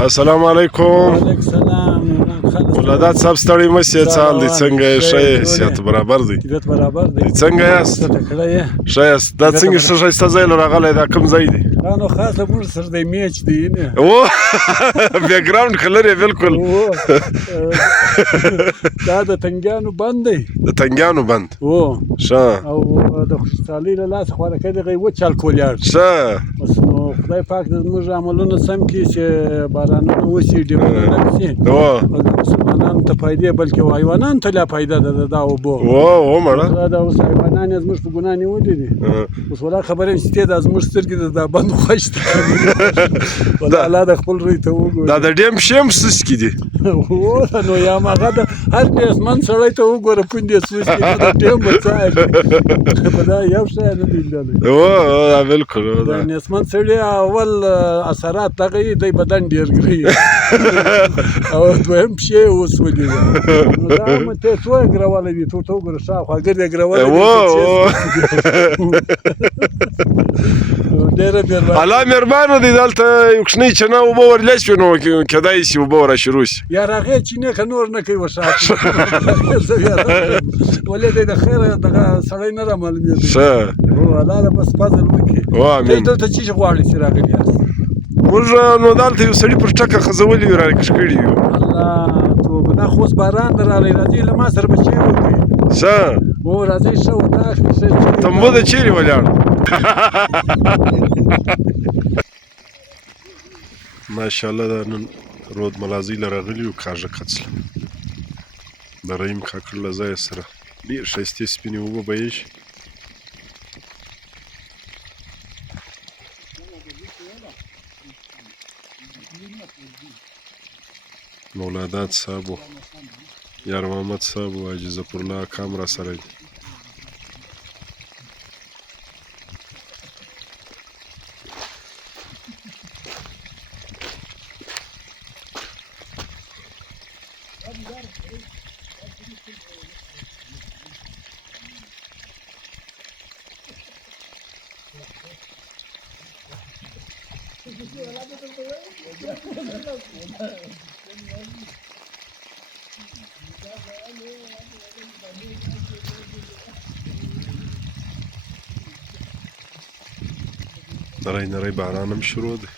السلام علیکم. وعلیکم السلام. ولادت صاحب ستړي مه شئ، څه حال دی؟ څنګه یې؟ ښه یې؟ صحت برابر دی؟ طبیعت برابر دی. څنګه یاست؟ تکړه یې؟ ښه یاست؟ دا څنګه ښه ښایسته ځای له راغلی؟ دا کوم ځای دی؟ دا نو خاصه موږ سره دی میچ دی نه او بیکګراوند ښه لرې بالکل. دا د تنګیانو بند دی. د تنګیانو بند. ښه. او د خوشحالۍ له لاسه خوارکۍ دغه یې وچالک ولاړ. ښه. بس نو خدای پاک د زموږ عملونه سم کړي چې بارانونه وشي، ډیمونه ډک شي او د مسلمانانو ته فایدې بلکې حیوانانو ته لا فایده ده د دا اوبو. مړه دا اوس حیوانان یې زموږ په ګناه نیولي دي. اوس ولا خبره یم چې ته دا زموږ سترګې د دا بند خوښ دي. والله الله د خپل روی ته وګوري. دا د ډیم شی هم سسکي دي. نو یا هغه د هر نیستمند سړی ته وګوره پوندې سوسکي د ډیم به څاري. په دا یو شی نه دی لیدلی. بالکل د نیستمند سړي اول اثرات دغه یي دی بدن ډېر ګري او دویم پښې یې وسولي. نو دا هم ته څو یې ګرولی دي؟ ته ورته وګوره شاوخوا ګرد یې ګرولی دي. ډېره مهرباني. الله مهربانه دی. دلته یو کوچنۍ چینه اوبه ورلی شوې نو کیدای شي اوبه وراشروع شي. یار هغې چینې که نور نه کوي وشاته ولې دی د خیره دغه سړی نه رامعلومېږي. ښه. الله دې بس فضل وکړي. امین. ته دلته څه شي غواړې چې راغلي یاست؟ موږ نو دلته یو سړي پر ټکه خځولي یو راکش کړي یو. الله توبه. دا خو اوس باران در راغلی. راځئ له ما سره به چای وکړي. ښه. راځئ ښه وتاخلي ښه. تنبو د چیرې ولاړ؟ ماشاءالله دا نن رود ملازۍ له راغلي یو کاږه کڅله د رحیم کاکړ له ځایه سره ډېر ښایستې سپینې اوبه بهیږي. مولادات صاحب و یار محمد صاحب و حاجي ظفرالله اکا هم را سره دي. نری نری باران هم شروع دی.